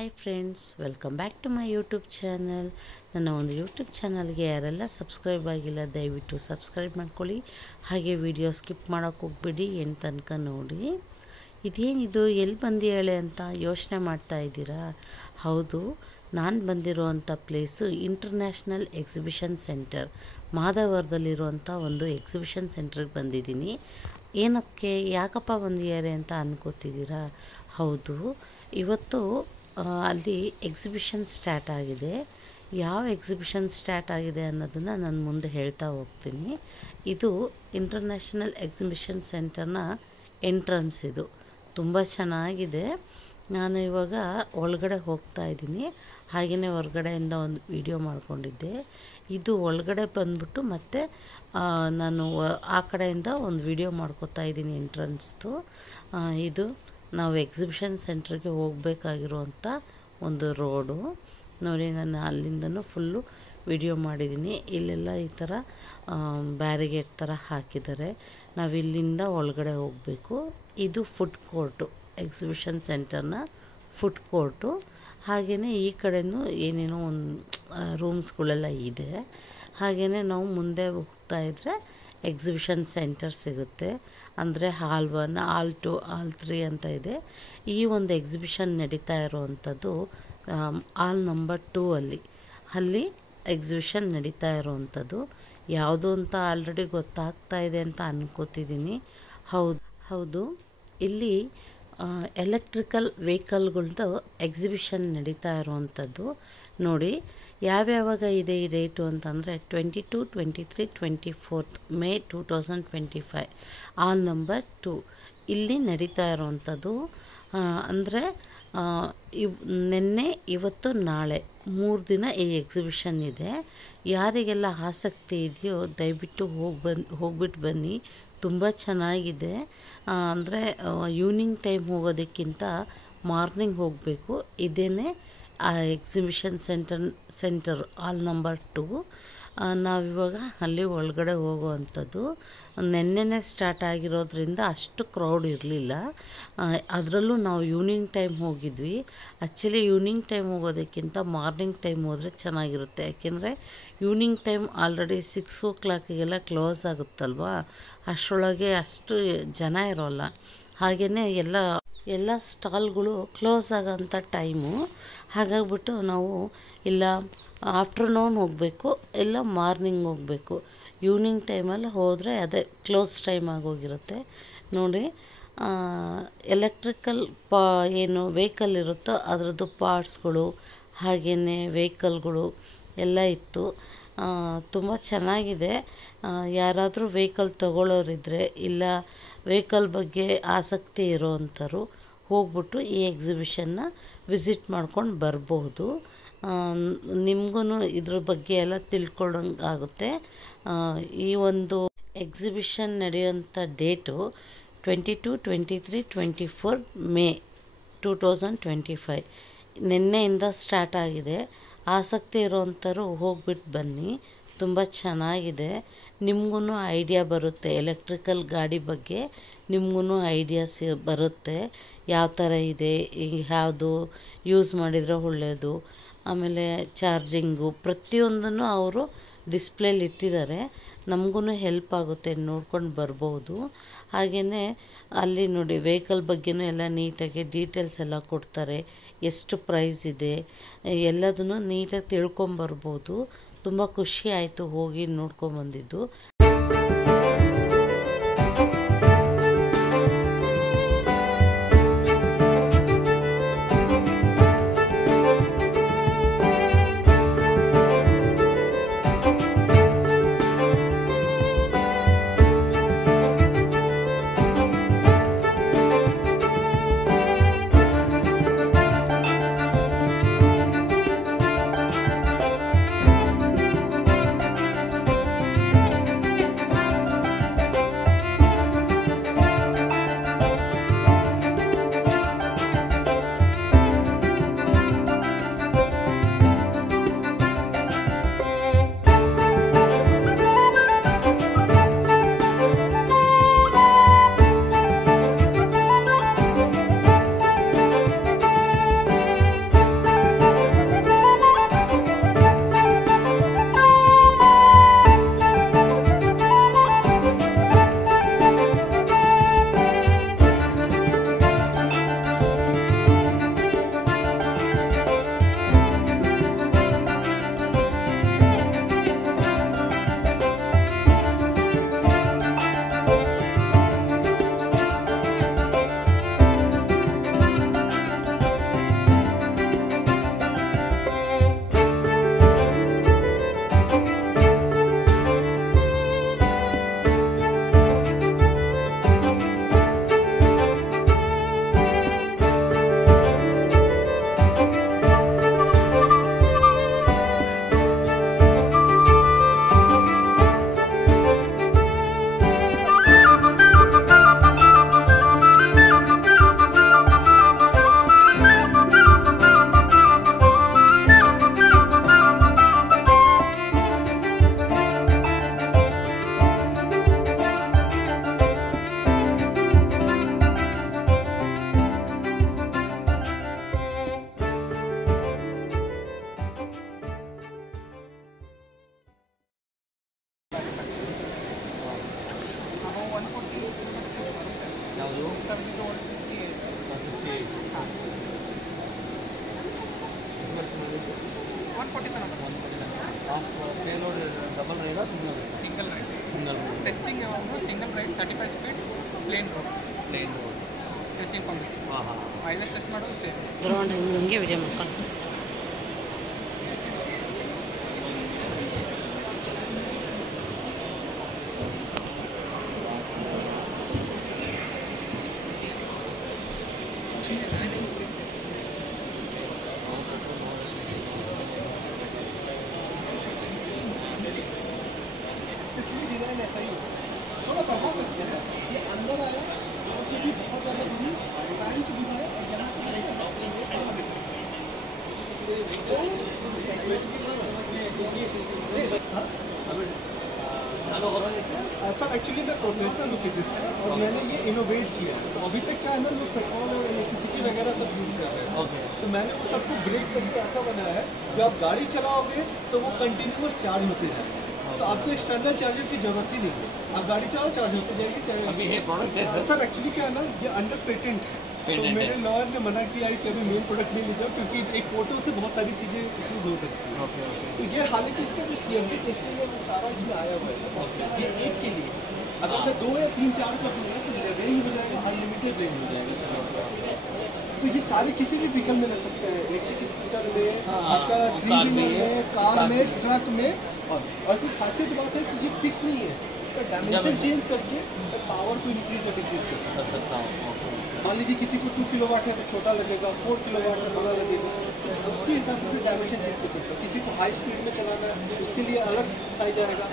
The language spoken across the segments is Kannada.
Hi friends, welcome back to my YouTube channel. ನನ್ನ ಒಂದು ಯೂಟ್ಯೂಬ್ ಚಾನಲ್ಗೆ ಯಾರೆಲ್ಲ ಸಬ್ಸ್ಕ್ರೈಬ್ ಆಗಿಲ್ಲ ದಯವಿಟ್ಟು ಸಬ್ಸ್ಕ್ರೈಬ್ ಮಾಡ್ಕೊಳ್ಳಿ. ಹಾಗೆ ವಿಡಿಯೋ ಸ್ಕಿಪ್ ಮಾಡೋಕ್ಕೆ ಹೋಗ್ಬಿಡಿ, ಏನು ತನಕ ನೋಡಿ. ಇದೇನಿದು ಎಲ್ಲಿ ಬಂದಿಯಾಳೆ ಅಂತ ಯೋಚನೆ ಮಾಡ್ತಾ ಇದ್ದೀರಾ? ಹೌದು, ನಾನು ಬಂದಿರುವಂಥ ಪ್ಲೇಸು ಇಂಟರ್ನ್ಯಾಷನಲ್ ಎಕ್ಸಿಬಿಷನ್ ಸೆಂಟರ್, ಮಾಧವರದಲ್ಲಿರುವಂಥ ಒಂದು ಎಕ್ಸಿಬಿಷನ್ ಸೆಂಟ್ರಿಗೆ ಬಂದಿದ್ದೀನಿ. ಏನಕ್ಕೆ ಯಾಕಪ್ಪ ಬಂದಿದ್ದಾರೆ ಅಂತ ಅನ್ಕೋತಿದ್ದೀರಾ? ಹೌದು, ಇವತ್ತು ಅಲ್ಲಿ ಎಕ್ಸಿಬಿಷನ್ ಸ್ಟಾರ್ಟ್ ಆಗಿದೆ. ಯಾವ ಎಕ್ಸಿಬಿಷನ್ ಸ್ಟಾರ್ಟ್ ಆಗಿದೆ ಅನ್ನೋದನ್ನು ನಾನು ಮುಂದೆ ಹೇಳ್ತಾ ಹೋಗ್ತೀನಿ. ಇದು ಇಂಟರ್ನ್ಯಾಷನಲ್ ಎಕ್ಸಿಬಿಷನ್ ಸೆಂಟರ್ನ ಎಂಟ್ರನ್ಸ್. ಇದು ತುಂಬ ಚೆನ್ನಾಗಿದೆ. ನಾನು ಇವಾಗ ಒಳಗಡೆ ಹೋಗ್ತಾ ಇದ್ದೀನಿ. ಹಾಗೆಯೇ ಹೊರಗಡೆಯಿಂದ ಒಂದು ವಿಡಿಯೋ ಮಾಡ್ಕೊಂಡಿದ್ದೆ. ಇದು ಒಳಗಡೆ ಬಂದ್ಬಿಟ್ಟು ಮತ್ತೆ ನಾನು ಆ ಕಡೆಯಿಂದ ಒಂದು ವಿಡಿಯೋ ಮಾಡ್ಕೋತಾ ಇದ್ದೀನಿ ಎಂಟ್ರನ್ಸ್ದು. ಇದು ನಾವು ಎಕ್ಸಿಬಿಷನ್ ಸೆಂಟ್ರಿಗೆ ಹೋಗಬೇಕಾಗಿರುವಂಥ ಒಂದು ರೋಡು ನೋಡಿ. ನಾನು ಅಲ್ಲಿಂದನೂ ಫುಲ್ಲು ವಿಡಿಯೋ ಮಾಡಿದ್ದೀನಿ. ಇಲ್ಲೆಲ್ಲ ಈ ಥರ ಬ್ಯಾರಿಗೇಡ್ ಥರ ಹಾಕಿದ್ದಾರೆ. ನಾವು ಇಲ್ಲಿಂದ ಒಳಗಡೆ ಹೋಗಬೇಕು. ಇದು ಫುಡ್ ಕೋರ್ಟು, ಎಕ್ಸಿಬಿಷನ್ ಸೆಂಟರ್ನ ಫುಡ್ ಕೋರ್ಟು. ಹಾಗೆಯೇ ಈ ಕಡೆಯೂ ಏನೇನೋ ಒಂದು ರೂಮ್ಸ್ಗಳೆಲ್ಲ ಇದೆ. ಹಾಗೆಯೇ ನಾವು ಮುಂದೆ ಹೋಗ್ತಾ ಇದ್ದರೆ ಎಕ್ಸಿಬಿಷನ್ ಸೆಂಟರ್ ಸಿಗುತ್ತೆ. ಅಂದರೆ ಹಾಲ್ 1, ಹಾಲ್ 2, ಹಾಲ್ 3 ಅಂತ ಇದೆ. ಈ ಒಂದು ಎಕ್ಸಿಬಿಷನ್ ನಡೀತಾ ಇರೋವಂಥದ್ದು ಹಾಲ್ ನಂಬರ್ 2 ಅಲ್ಲಿ ಎಕ್ಸಿಬಿಷನ್ ನಡೀತಾ ಇರೋವಂಥದ್ದು. ಯಾವುದು ಅಂತ ಆಲ್ರೆಡಿ ಗೊತ್ತಾಗ್ತಾ ಇದೆ ಅಂತ ಅನ್ಕೋತಿದ್ದೀನಿ. ಹೌದು, ಇಲ್ಲಿ ಎಲೆಕ್ಟ್ರಿಕಲ್ ವೆಹಿಕಲ್ಗಳದ್ದು ಎಕ್ಸಿಬಿಷನ್ ನಡೀತಾ ಇರೋವಂಥದ್ದು. ನೋಡಿ ಯಾವ್ಯಾವಾಗ ಇದೆ ಈ ಡೇಟು ಅಂತಂದರೆ 22, 23, 24 ಮೇ 2025 ಹಾಲ್ ನಂಬರ್ 2 ಇಲ್ಲಿ ನಡೀತಾ ಇರೋವಂಥದ್ದು. ಅಂದರೆ ನಿನ್ನೆ, ಇವತ್ತು, ನಾಳೆ 3 ದಿನ ಈ ಎಕ್ಸಿಬಿಷನ್ ಇದೆ. ಯಾರಿಗೆಲ್ಲ ಆಸಕ್ತಿ ಇದೆಯೋ ದಯವಿಟ್ಟು ಹೋಗ್ಬಿಟ್ಟು ಬನ್ನಿ. ತುಂಬ ಚೆನ್ನಾಗಿದೆ. ಅಂದರೆ ಈವ್ನಿಂಗ್ ಟೈಮ್ ಹೋಗೋದಕ್ಕಿಂತ ಮಾರ್ನಿಂಗ್ ಹೋಗಬೇಕು. ಇದೇನೇ ಆ ಎಕ್ಸಿಬಿಷನ್ ಸೆಂಟರ್ ಹಾಲ್ ನಂಬರ್ 2. ನಾವಿವಾಗ ಅಲ್ಲಿ ಒಳಗಡೆ ಹೋಗುವಂಥದ್ದು. ನೆನ್ನೆನೇ ಸ್ಟಾರ್ಟ್ ಆಗಿರೋದ್ರಿಂದ ಅಷ್ಟು ಕ್ರೌಡ್ ಇರಲಿಲ್ಲ. ಅದರಲ್ಲೂ ನಾವು ಈವ್ನಿಂಗ್ ಟೈಮ್ ಹೋಗಿದ್ವಿ. ಆ್ಯಕ್ಚುಲಿ ಈವ್ನಿಂಗ್ ಟೈಮ್ ಹೋಗೋದಕ್ಕಿಂತ ಮಾರ್ನಿಂಗ್ ಟೈಮ್ ಹೋದರೆ ಚೆನ್ನಾಗಿರುತ್ತೆ. ಯಾಕೆಂದರೆ ಈವ್ನಿಂಗ್ ಟೈಮ್ ಆಲ್ರೆಡಿ 6 o'clockಗೆಲ್ಲ ಕ್ಲೋಸ್ ಆಗುತ್ತಲ್ವ, ಅಷ್ಟರೊಳಗೆ ಅಷ್ಟು ಜನ ಇರೋಲ್ಲ. ಹಾಗೆಯೇ ಎಲ್ಲ ಸ್ಟಾಲ್ಗಳು ಕ್ಲೋಸ್ ಆಗೋಂಥ ಟೈಮು. ಹಾಗಾಗ್ಬಿಟ್ಟು ನಾವು ಇಲ್ಲ ಆಫ್ಟರ್ನೂನ್ ಹೋಗಬೇಕು, ಇಲ್ಲ ಮಾರ್ನಿಂಗ್ ಹೋಗಬೇಕು. ಈವ್ನಿಂಗ್ ಟೈಮಲ್ಲಿ ಹೋದರೆ ಅದೇ ಕ್ಲೋಸ್ ಟೈಮ್ ಆಗೋಗಿರುತ್ತೆ. ನೋಡಿ, ಎಲೆಕ್ಟ್ರಿಕಲ್ ಏನು ವೆಹಿಕಲ್ ಇರುತ್ತೋ ಅದರದ್ದು ಪಾರ್ಟ್ಸ್ಗಳು, ಹಾಗೆಯೇ ವೆಹಿಕಲ್ಗಳು ಎಲ್ಲ ಇತ್ತು. ತುಂಬ ಚೆನ್ನಾಗಿದೆ. ಯಾರಾದರೂ ವೆಹಿಕಲ್ ತಗೊಳ್ಳೋರಿದ್ದರೆ, ಇಲ್ಲ ವೆಹಿಕಲ್ ಬಗ್ಗೆ ಆಸಕ್ತಿ ಇರೋವಂಥವ್ರು ಹೋಗ್ಬಿಟ್ಟು ಈ ಎಕ್ಸಿಬಿಷನ್ನ ವಿಸಿಟ್ ಮಾಡ್ಕೊಂಡು ಬರ್ಬೋದು. ನಿಮಗೂ ಇದ್ರ ಬಗ್ಗೆ ಎಲ್ಲ ತಿಳ್ಕೊಳ್ಳೋಂಗೆ ಆಗುತ್ತೆ. ಈ ಒಂದು ಎಕ್ಸಿಬಿಷನ್ ನಡೆಯುವಂಥ ಡೇಟು 22, 23, 24 ಮೇ 2025 ನಿನ್ನೆಯಿಂದ ಸ್ಟಾರ್ಟ್ ಆಗಿದೆ. ಆಸಕ್ತಿ ಇರೋವಂಥವ್ರು ಹೋಗ್ಬಿಟ್ಟು ಬನ್ನಿ. ತುಂಬ ಚೆನ್ನಾಗಿದೆ. ನಿಮಗೂ ಐಡಿಯಾ ಬರುತ್ತೆ, ಎಲೆಕ್ಟ್ರಿಕಲ್ ಗಾಡಿ ಬಗ್ಗೆ ನಿಮಗೂ ಐಡಿಯಾಸ್ ಬರುತ್ತೆ. ಯಾವ ಥರ ಇದೆ, ಯಾವುದು ಯೂಸ್ ಮಾಡಿದರೆ ಒಳ್ಳೆಯದು, ಆಮೇಲೆ ಚಾರ್ಜಿಂಗು ಪ್ರತಿಯೊಂದನ್ನು ಅವರು ಡಿಸ್ಪ್ಲೇಲಿ ಇಟ್ಟಿದ್ದಾರೆ. ನಮಗೂ ಹೆಲ್ಪ್ ಆಗುತ್ತೆ, ನೋಡ್ಕೊಂಡು ಬರ್ಬೋದು. ಹಾಗೆಯೇ ಅಲ್ಲಿ ನೋಡಿ ವೆಹಿಕಲ್ ಬಗ್ಗೆನೂ ಎಲ್ಲ ನೀಟಾಗಿ ಡೀಟೇಲ್ಸ್ ಎಲ್ಲ ಕೊಡ್ತಾರೆ. ಎಷ್ಟು ಪ್ರೈಸ್ ಇದೆ ಎಲ್ಲದನ್ನು ನೀಟಾಗಿ ತಿಳ್ಕೊಂಬರ್ಬೋದು. ತುಂಬ ಖುಷಿ ಆಯಿತು ಹೋಗಿ ನೋಡ್ಕೊಂಬಂದಿದ್ದು. ಇದು 168 ಆಫ್ ಪೇಲೋಡ್ ಡಬಲ್ ರೈಡಾ ಸಿಂಗಲ್ ರೈಡ್ ಸಿಂಗಲ್ ಟೆಸ್ಟಿಂಗ್ ಒಂದು single ride 35 speed plain road testing condition ಹಾಂ ಹಾಂ ಮೈಲೇಜ್ ಟೆಸ್ಟ್ ಮಾಡೋದು ಸೇಮ್ ದ್ರೋಣ ಹಿಂಗೆ ವಿಡಿಯೋ ಮಾಡಿ थोड़ा बढ़ा सकते हैं अंदर आए बहुत ज़्यादा बड़ी फैन की दीवार है और यहाँ से सर एक्चुअली मैं प्रोफेसर हूँ फिजिक्स का और मैंने ये इनोवेट किया है। तो अभी तक क्या है ना, लोग पेट्रोल और इलेक्ट्रिसिटी वगैरह सब यूज़ कर रहे हैं। तो मैंने वो सबको ब्रेक करके ऐसा बनाया है, जो आप गाड़ी चलाओगे तो वो कंटिन्यूअस चार्ज होते जाएंगे। तो आपको एक्सटर्नल चार्जर की जरूरत ही नहीं है, आप गाड़ी चलाओ चार्ज होती जाएगी। चाहे अभी ये प्रोडक्ट है सर एक्चुअली क्या है ना, ये अंडर पेटेंट है। तो मेरे लॉयर ने मना किया है कि अभी मेन प्रोडक्ट नहीं ले जाओ, क्योंकि एक फोटो से बहुत सारी चीज़ें इशूज हो सकती हैं। तो ये हालांकि इसका जो CFD टेस्टिंग है वो सारा इसमें आया हुआ है। ये एक के लिए अगर मैं 2 या 3 4 कर दूंगा तो रेंज हो जाएगा, अनलिमिटेड रेंज हो जाएगा सर। तो ये सारे किसी भी व्हीकल में ले सकते हैं, इलेक्ट्रिक स्कूटर में, आपका 3 व्हीलर में, कार में, ट्रक में। और इसकी खासियत बात है कि ये फिक्स नहीं है, इसका डायमेंशन चेंज करके पावर को इंक्रीज या डिक्रीज कर सकता हूँ। मान लीजिए किसी को 2 किलोवाट है तो छोटा लगेगा, 4 किलोवाट है बड़ा लगेगा, तो उसके हिसाब से डायमेंशन चेंज कर सकते हो। किसी को हाई स्पीड में चलाना है उसके लिए अलग साइज आएगा,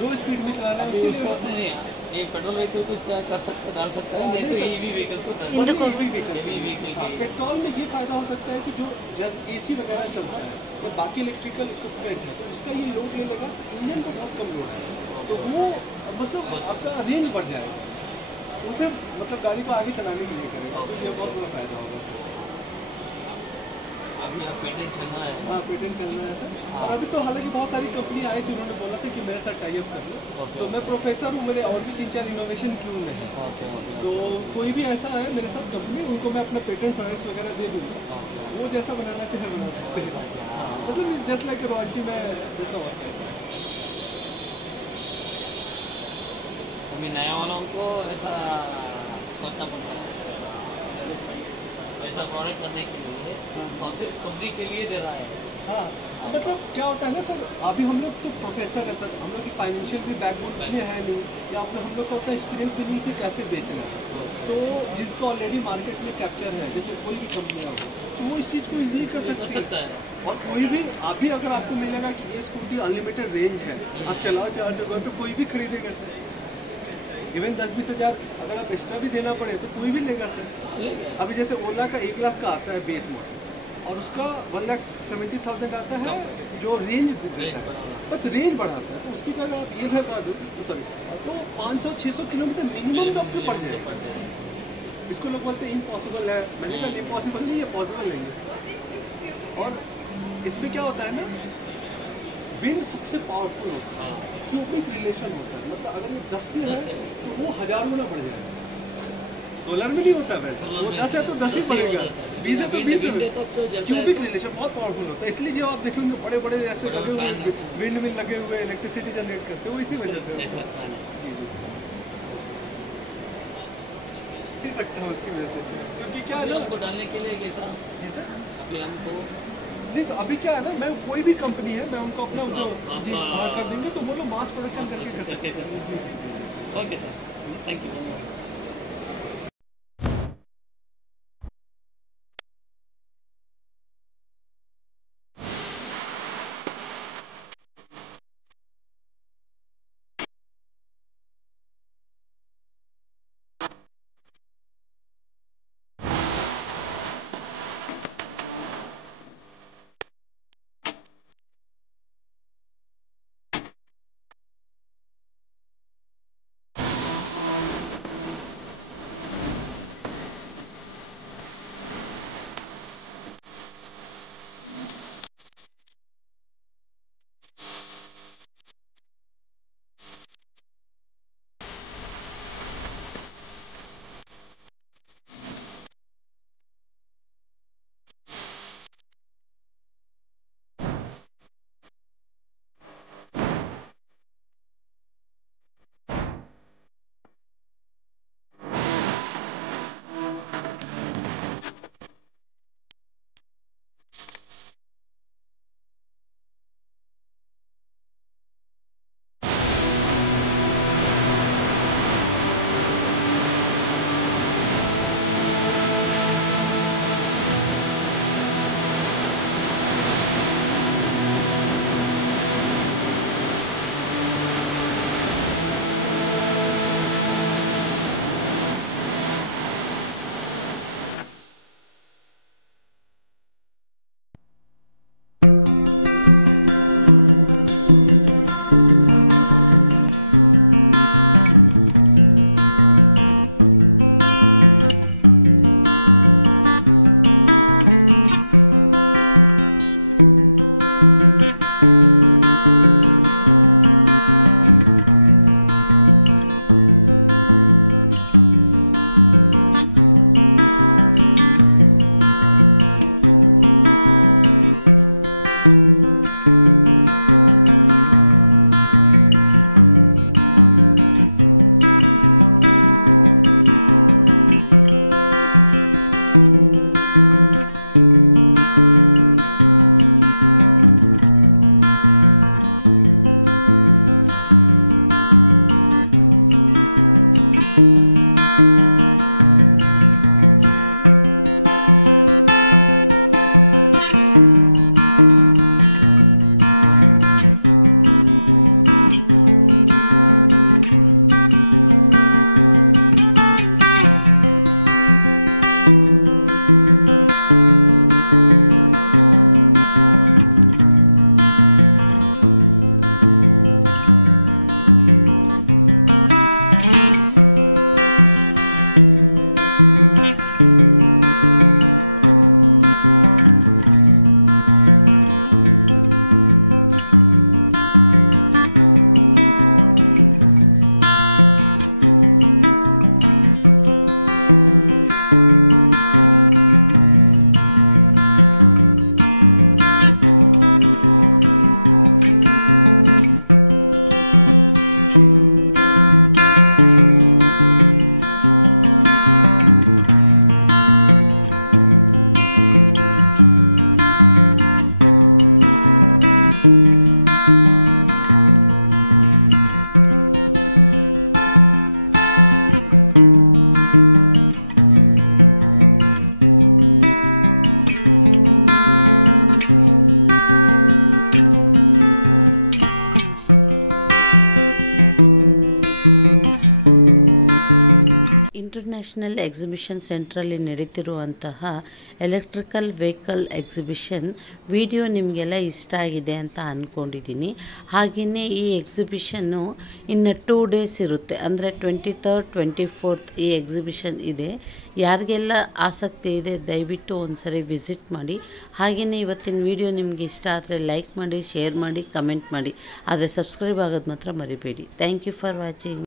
लो स्पीड में चलाना है उसके लिए ये पेट्रोल व्हीकल को इसका कर सकता डाल सकता है, नहीं तो ईवी व्हीकल को व्हीकल। पेट्रोल में ये फायदा हो सकता है कि जो जब AC वगैरह चलता है या बाकी इलेक्ट्रिकल इक्विपमेंट है तो उसका ये लोड ले लेगा, तो इंजन पर बहुत कम लोड है, तो वो मतलब आपका रेंज बढ़ जाएगा, उसे मतलब गाड़ी को आगे चलाने के लिए करेगा। तो ये बहुत बड़ा फायदा होगा। अभी आप पेटेंट चल रहा है? हाँ पेटेंट चल रहा है सर। और अभी तो हालांकि बहुत सारी कंपनी आई थी, उन्होंने बोला था कि मेरे साथ टाई अप कर लो। तो मैं प्रोफेसर हूँ, मेरे और भी 3-4 इनोवेशन क्यों में है। तो कोई भी ऐसा है मेरे साथ कंपनी, उनको मैं अपना पेटेंट राइट्स वगैरह दे दूँगा, वो जैसा बनाना चाहे बना सकते हैं। हाँ मतलब जस्ट लाइक रॉयल्टी में जैसा होता है। अभी नया वालों को ऐसा सोचना पड़ता है, ऐसा प्रोडक्ट करने के लिए और सिर्फ कंपनी के लिए दे रहा है। हाँ मतलब क्या होता है ना सर, अभी हम लोग तो प्रोफेसर है सर, हम लोग की फाइनेंशियल भी बैकबोन इतनी है नहीं, या फिर हम लोग का उतना एक्सपीरियंस भी नहीं कि कैसे बेचना है। तो जिनको ऑलरेडी मार्केट में कैप्चर है, जैसे कोई भी कंपनियाँ हो, तो वो इस चीज़ को इजीली कर सकता है। और कोई भी अभी अगर आपको मिलेगा कि ये स्कूटी अनलिमिटेड रेंज है, आप चलाओ चार्ज होगा, तो कोई भी खरीदेगा सर। इवन 10-20 हज़ार अगर आप एक्स्ट्रा भी देना पड़े तो कोई भी लेगा सर। अभी जैसे ओला का 1 लाख का आता है बेस मॉडल, और उसका 1,70,000 आता है जो रेंज देता है, बस रेंज बढ़ाता है। तो उसकी जगह आप ये लगा दो सॉरी, तो 500-600 किलोमीटर मिनिमम तो आपको पड़ जाएगा। इसको लोग बोलते हैं इम्पॉसिबल है, मैंने कहा इम्पॉसिबल नहीं है, पॉसिबल नहीं है। और इसमें क्या होता है ना, विंड सबसे पावरफुल होता है, क्यूबिक रिलेशन होता है, मतलब अगर ये 10 से है तो वो हजारों गुना बढ़ जाएगा। सोलर में नहीं होता वैसे, वो 10 है तो 10 ही बढ़ेगा, 20 है तो 20 है। क्यूबिक रिलेशन बहुत पावरफुल होता है, इसलिए जो आप देखेंगे बड़े बड़े ऐसे लगे हुए विंड मिल लगे हुए इलेक्ट्रिसिटी जनरेट करते हैं, वो इसी वजह से जी सकते हैं उसकी वजह से। क्योंकि क्या है हमको डालने के लिए कैसा अभी हमको नहीं, तो अभी क्या है ना, मैं कोई भी कंपनी है मैं उनको अपना जी कर देंगे, तो वो लोग मास प्रोडक्शन करके कर सकते हैं। जी okay sir, thank you. Exhibition ಸೆಂಟ್ರಲ್ಲಿ ನಡೀತಿರುವಂತಹ ಎಲೆಕ್ಟ್ರಿಕಲ್ ವೆಹಿಕಲ್ ಎಕ್ಸಿಬಿಷನ್ ವಿಡಿಯೋ ನಿಮಗೆಲ್ಲ ಇಷ್ಟ ಆಗಿದೆ ಅಂತ ಅಂದ್ಕೊಂಡಿದ್ದೀನಿ. ಹಾಗೆಯೇ ಈ ಎಕ್ಸಿಬಿಷನ್ನು ಇನ್ನು 2 ಡೇಸ್ ಇರುತ್ತೆ, ಅಂದರೆ 23rd 24th ಈ ಎಕ್ಸಿಬಿಷನ್ ಇದೆ. ಯಾರಿಗೆಲ್ಲ ಆಸಕ್ತಿ ಇದೆ ದಯವಿಟ್ಟು ಒಂದ್ಸರಿ ವಿಸಿಟ್ ಮಾಡಿ. ಹಾಗೆಯೇ ಇವತ್ತಿನ ವಿಡಿಯೋ ನಿಮಗೆ ಇಷ್ಟ ಆದರೆ ಲೈಕ್ ಮಾಡಿ, ಶೇರ್ ಮಾಡಿ, ಕಮೆಂಟ್ ಮಾಡಿ. ಆದರೆ ಸಬ್ಸ್ಕ್ರೈಬ್ ಆಗೋದು ಮಾತ್ರ ಮರಿಬೇಡಿ. Thank you for watching.